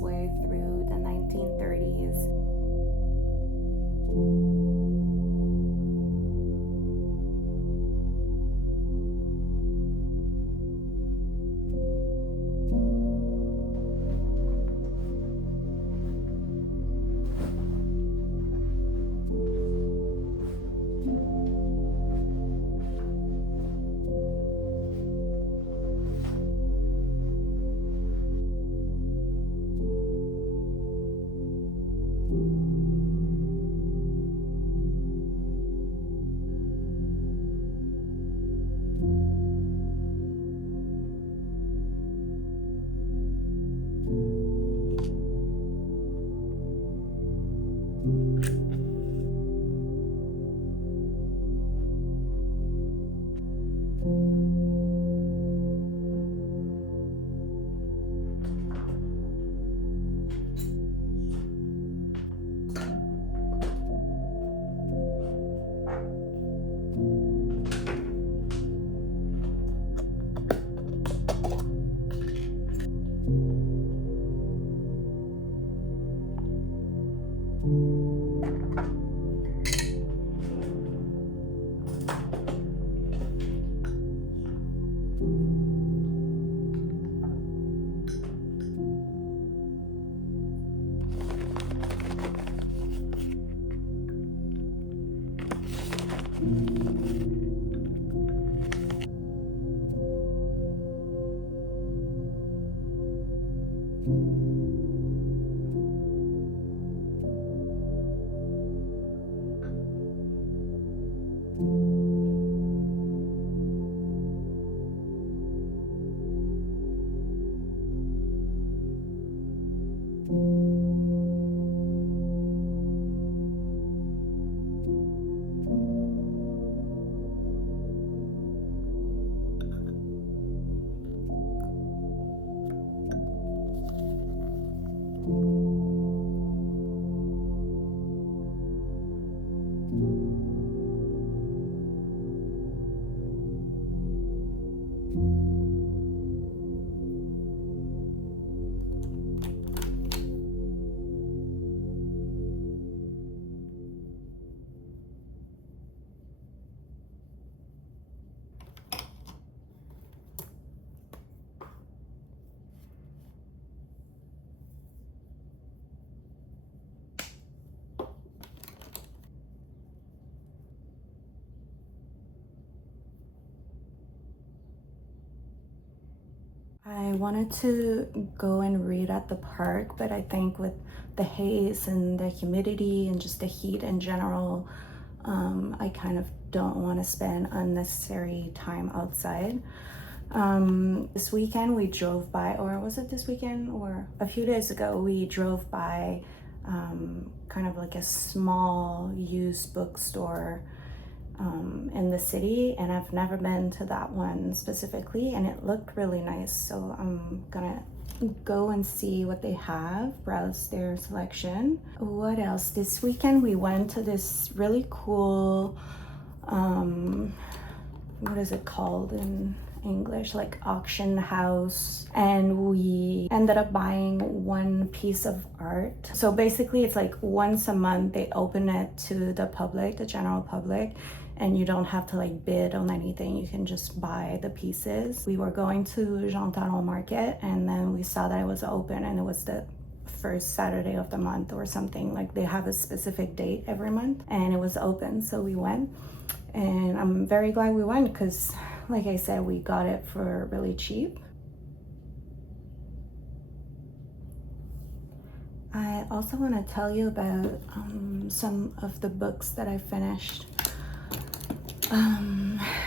way through the 1930s. I wanted to go and read at the park, but I think with the haze and the humidity and just the heat in general, I kind of don't want to spend unnecessary time outside. This weekend we drove by, or was it this weekend or a few days ago, we drove by kind of like a small used bookstore in the city, and I've never been to that one specifically, and it looked really nice, so I'm gonna go and see what they have, browse their selection. What else? This weekend we went to this really cool what is it called in English, like auction house, and we ended up buying one piece of art. So basically it's like once a month they open it to the public, the general public, and you don't have to like bid on anything, you can just buy the pieces. We were going to Jean Talon Market, and then we saw that it was open, and it was the first Saturday of the month or something, like they have a specific date every month, and it was open, so we went, and I'm very glad we went because, like I said, we got it for really cheap. I also want to tell you about some of the books that I finished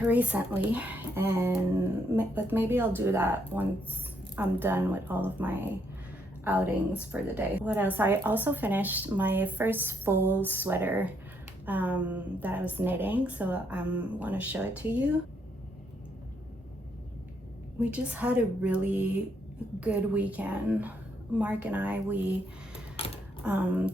recently, but maybe I'll do that once I'm done with all of my outings for the day. What else? I also finished my first full sweater that I was knitting, so I want to show it to you. We just had a really good weekend. Mark and I, we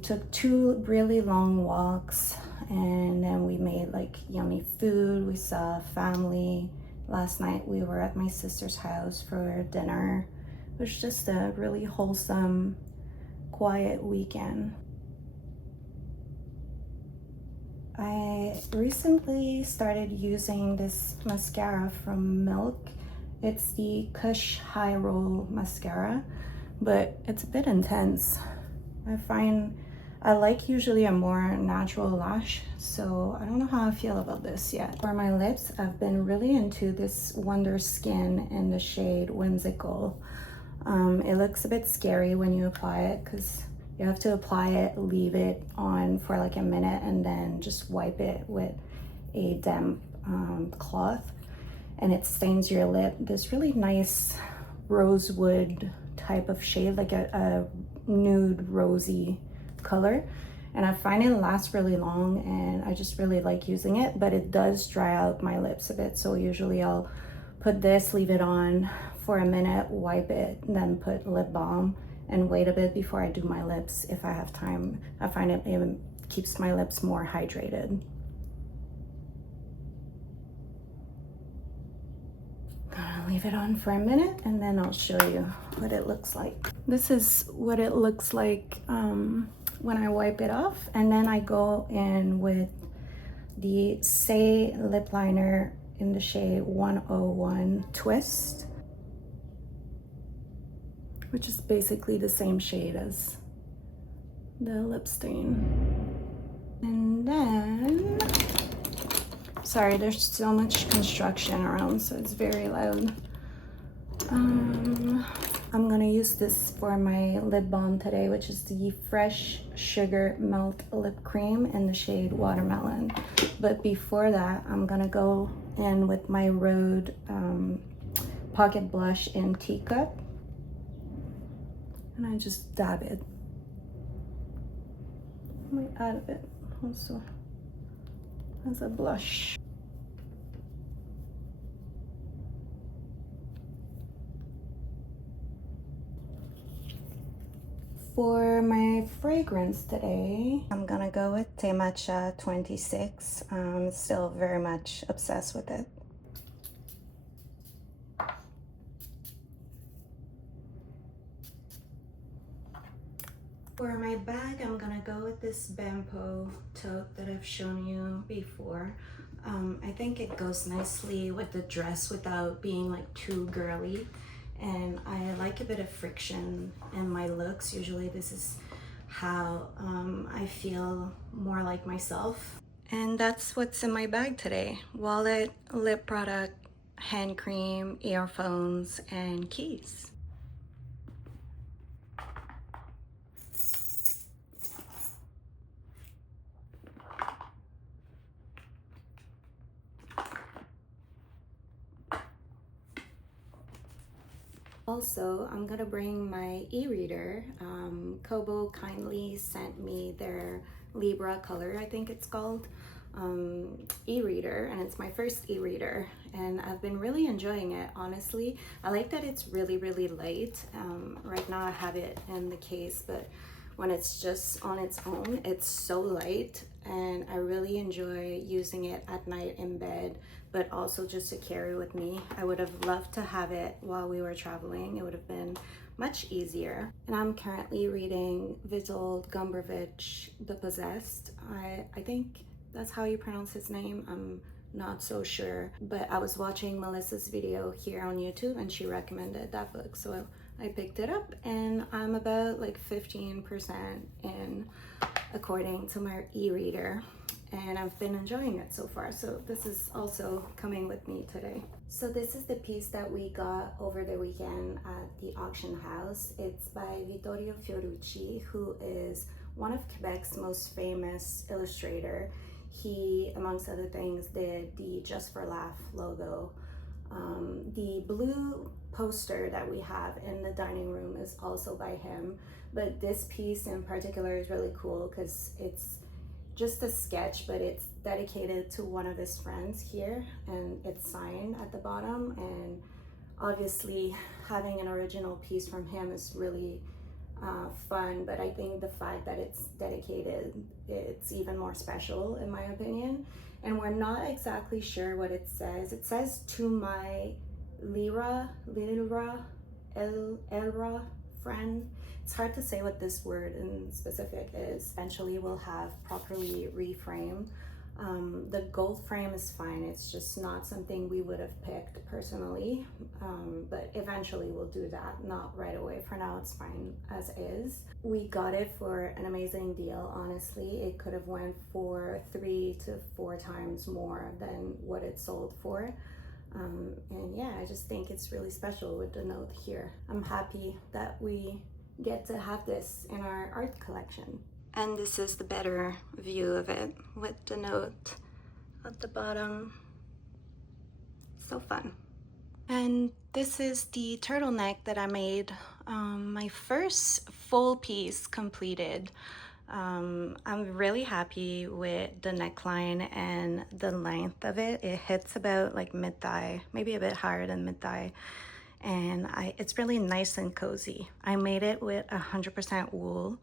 took 2 really long walks, and then we made like yummy food. We saw family. Last night we were at my sister's house for dinner. It was just a really wholesome quiet weekend. I recently started using this mascara from Milk. It's the Kush High Roll Mascara, but it's a bit intense. I find I like usually a more natural lash, so I don't know how I feel about this yet. For my lips, I've been really into this Wonder Skin in the shade Whimsical. It looks a bit scary when you apply it because you have to apply it, leave it on for like a minute, and then just wipe it with a damp cloth, and it stains your lip this really nice rosewood type of shade, like a nude rosy color. And I find it lasts really long, and I just really like using it, but it does dry out my lips a bit. So usually I'll put this, leave it on for a minute, wipe it, and then put lip balm and wait a bit before I do my lips if I have time. I find it even keeps my lips more hydrated. Gonna leave it on for a minute and then I'll show you what it looks like. This is what it looks like when I wipe it off, and then I go in with the Say lip liner in the shade 101 Twist, which is basically the same shade as the lip stain. And then, sorry, there's so much construction around, so it's very loud. I'm gonna use this for my lip balm today, which is the Fresh Sugar Melt Lip Cream in the shade Watermelon. But before that, I'm gonna go in with my Rhode Pocket Blush in Teacup. And I just dab it. I might add a bit also as a blush. For my fragrance today, I'm gonna go with Te Matcha 26. I'm still very much obsessed with it. For my bag, I'm gonna go with this Bampo tote that I've shown you before. I think it goes nicely with the dress without being like too girly. And I like a bit of friction in my looks. Usually this is how I feel more like myself. And that's what's in my bag today. Wallet, lip product, hand cream, earphones, and keys. Also, I'm gonna bring my e-reader. Kobo kindly sent me their Libra color, I think it's called, e-reader, and it's my first e-reader, and I've been really enjoying it, honestly. I like that it's really, really light. Right now I have it in the case, but when it's just on its own, it's so light, and I really enjoy using it at night in bed, but also just to carry with me. I would have loved to have it while we were traveling. It would have been much easier. And I'm currently reading Witold Gombrowicz, The Possessed. I think that's how you pronounce his name. I'm not so sure, but I was watching Melissa's video here on YouTube and she recommended that book, so I picked it up, and I'm about like 15% in according to my e-reader, and I've been enjoying it so far. So this is also coming with me today. So this is the piece that we got over the weekend at the auction house. It's by Vittorio Fiorucci, who is one of Quebec's most famous illustrator. He, amongst other things, did the Just for Laugh logo. The blue poster that we have in the dining room is also by him, but this piece in particular is really cool because it's just a sketch, but it's dedicated to one of his friends here, and it's signed at the bottom. And obviously having an original piece from him is really fun, but I think the fact that it's dedicated, it's even more special in my opinion. And we're not exactly sure what it says. It says, "To my Elra friend," It's hard to say what this word in specific is. Eventually we'll have properly reframed. The gold frame is fine. It's just not something we would have picked personally, but eventually we'll do that, not right away. For now, it's fine as is. We got it for an amazing deal, honestly. It could have went for 3 to 4 times more than what it sold for. And yeah, I just think it's really special with the note here. I'm happy that we get to have this in our art collection. And this is the better view of it with the note at the bottom. So fun. And this is the turtleneck that I made, my first full piece completed. I'm really happy with the neckline and the length of it. It hits about like mid-thigh, maybe a bit higher than mid-thigh. And it's really nice and cozy. I made it with 100% wool,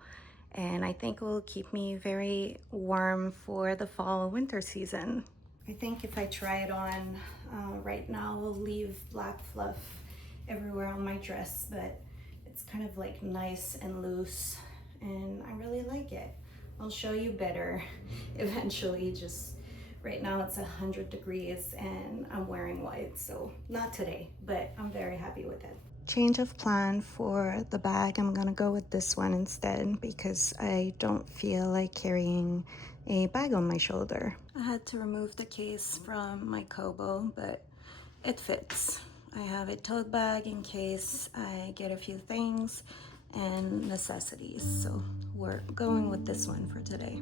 and I think it will keep me very warm for the fall winter season. I think if I try it on right now, I'll leave black fluff everywhere on my dress, but it's kind of like nice and loose, and I really like it. I'll show you better eventually. Just right now it's 100 degrees and I'm wearing white, so not today, but I'm very happy with it. Change of plan for the bag. I'm gonna go with this one instead because I don't feel like carrying a bag on my shoulder. I had to remove the case from my Kobo, but it fits. I have a tote bag in case I get a few things and necessities, so we're going with this one for today.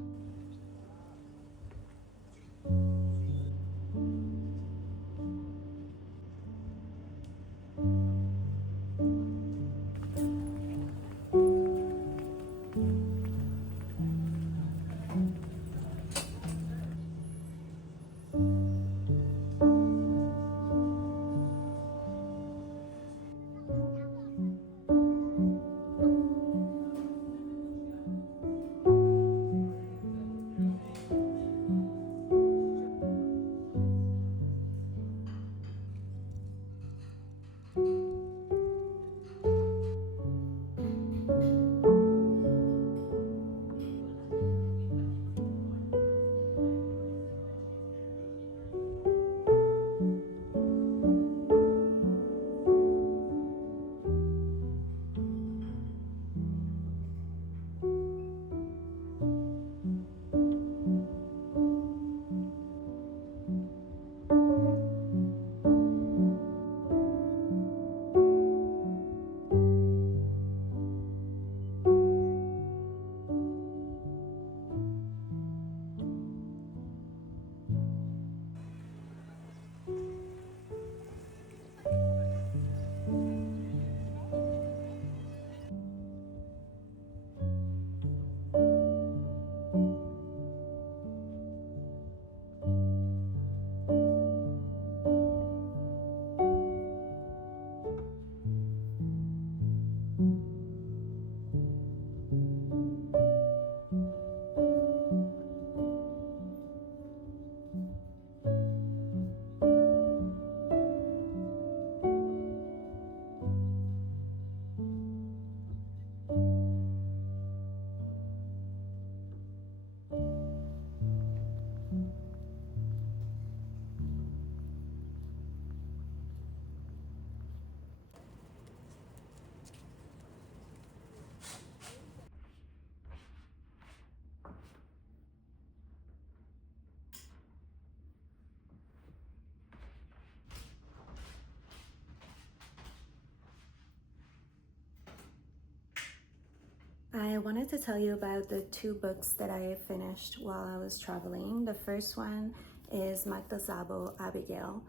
I wanted to tell you about the 2 books that I finished while I was traveling. The first one is Magda Szabo, Abigail.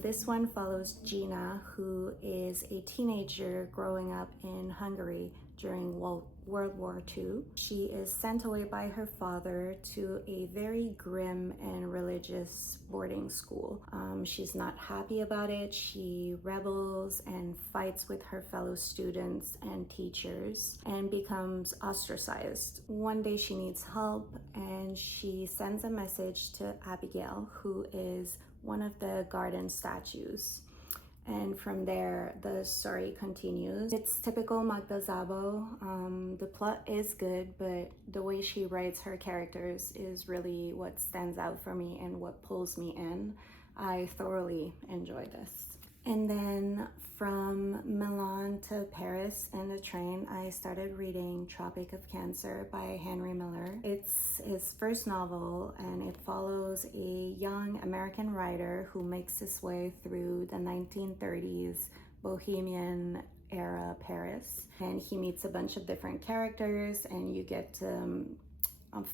This one follows Gina, who is a teenager growing up in Hungary during World War II. She is sent away by her father to a very grim and religious boarding school. She's not happy about it. She rebels and fights with her fellow students and teachers and becomes ostracized. One day she needs help and she sends a message to Abigail, who is one of the garden statues. And from there the story continues. It's typical Magda Szabo. The plot is good, but the way she writes her characters is really what stands out for me and what pulls me in. I thoroughly enjoy this. And then from Milan to Paris in the train, I started reading Tropic of Cancer by Henry Miller. It's his first novel, and it follows a young American writer who makes his way through the 1930s Bohemian era Paris. And he meets a bunch of different characters, and you get to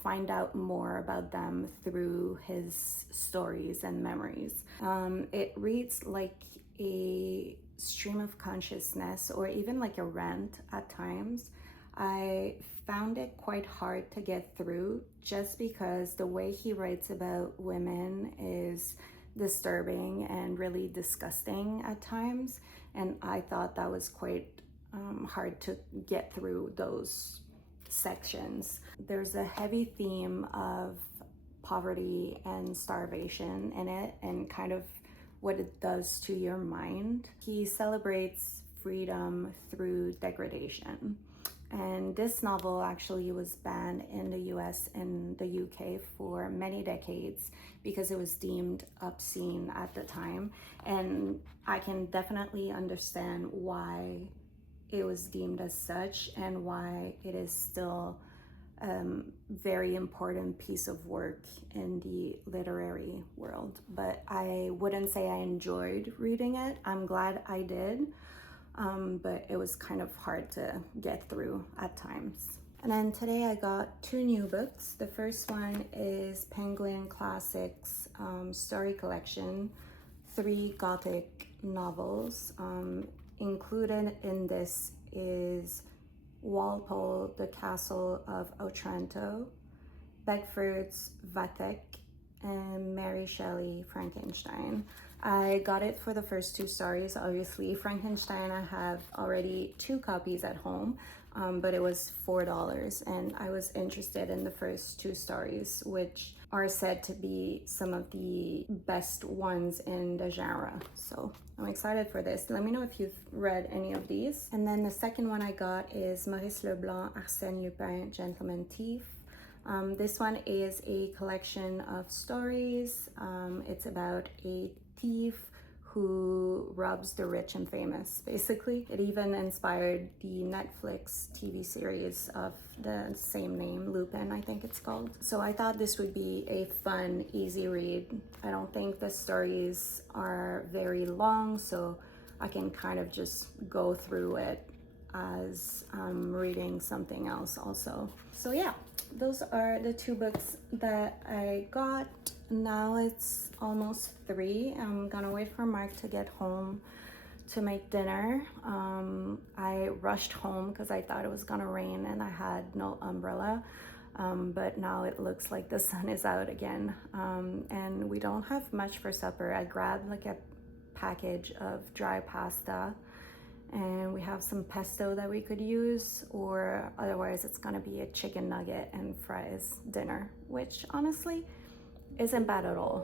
find out more about them through his stories and memories. It reads like a stream of consciousness, or even like a rant at times. I found it quite hard to get through just because the way he writes about women is disturbing and really disgusting at times, and I thought that was quite hard to get through those sections. There's a heavy theme of poverty and starvation in it, and kind of what it does to your mind. He celebrates freedom through degradation. And this novel actually was banned in the US and the UK for many decades because it was deemed obscene at the time. And I can definitely understand why it was deemed as such and why it is still very important piece of work in the literary world. But I wouldn't say I enjoyed reading it. I'm glad I did, but it was kind of hard to get through at times. And then today I got 2 new books. The first one is Penguin Classics Story Collection, 3 Gothic novels. Included in this is Walpole, The Castle of Otranto, Beckford's Vathek, and Mary Shelley, Frankenstein. I got it for the first 2 stories. Obviously, Frankenstein, I have already 2 copies at home, but it was $4, and I was interested in the first 2 stories, which are said to be some of the best ones in the genre. So I'm excited for this. Let me know if you've read any of these. And then the second one I got is Maurice Leblanc, Arsène Lupin, Gentleman Thief. This one is a collection of stories. It's about a thief who robs the rich and famous, basically. It even inspired the Netflix TV series of the same name, Lupin, I think it's called. So I thought this would be a fun, easy read. I don't think the stories are very long, so I can kind of just go through it as reading something else also. So yeah, those are the 2 books that I got. Now it's almost 3. I'm gonna wait for Mark to get home to make dinner. I rushed home because I thought it was gonna rain and I had no umbrella, but now it looks like the sun is out again, and we don't have much for supper. I grabbed like a package of dry pasta, and we have some pesto that we could use, or otherwise it's gonna be a chicken nugget and fries dinner, which honestly isn't bad at all.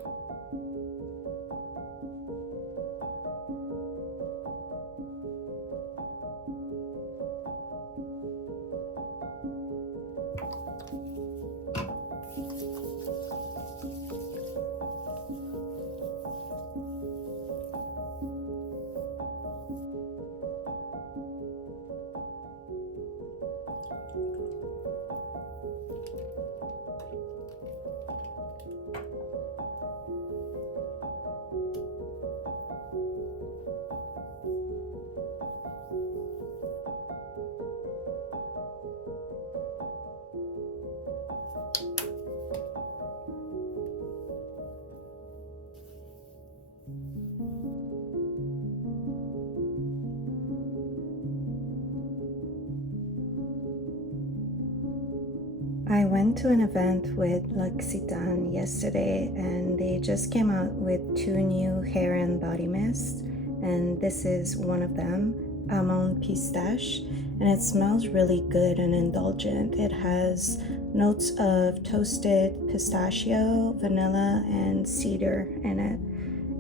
I went to an event with L'Occitane yesterday, and they just came out with 2 new hair and body mists, and this is one of them, Almond Pistache, and it smells really good and indulgent. It has notes of toasted pistachio, vanilla, and cedar in it,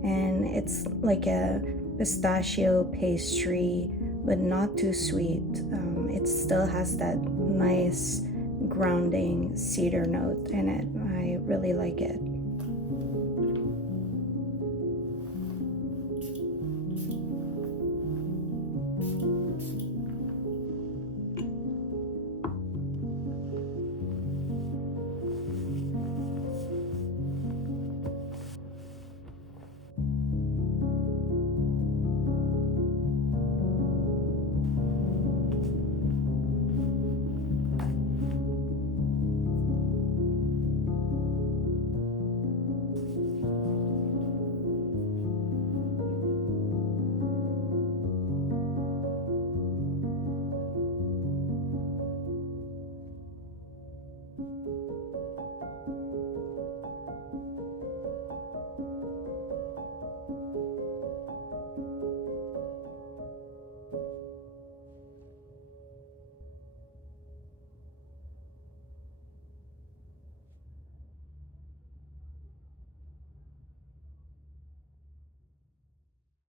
and it's like a pistachio pastry, but not too sweet. It still has that nice grounding cedar note in it. I really like it.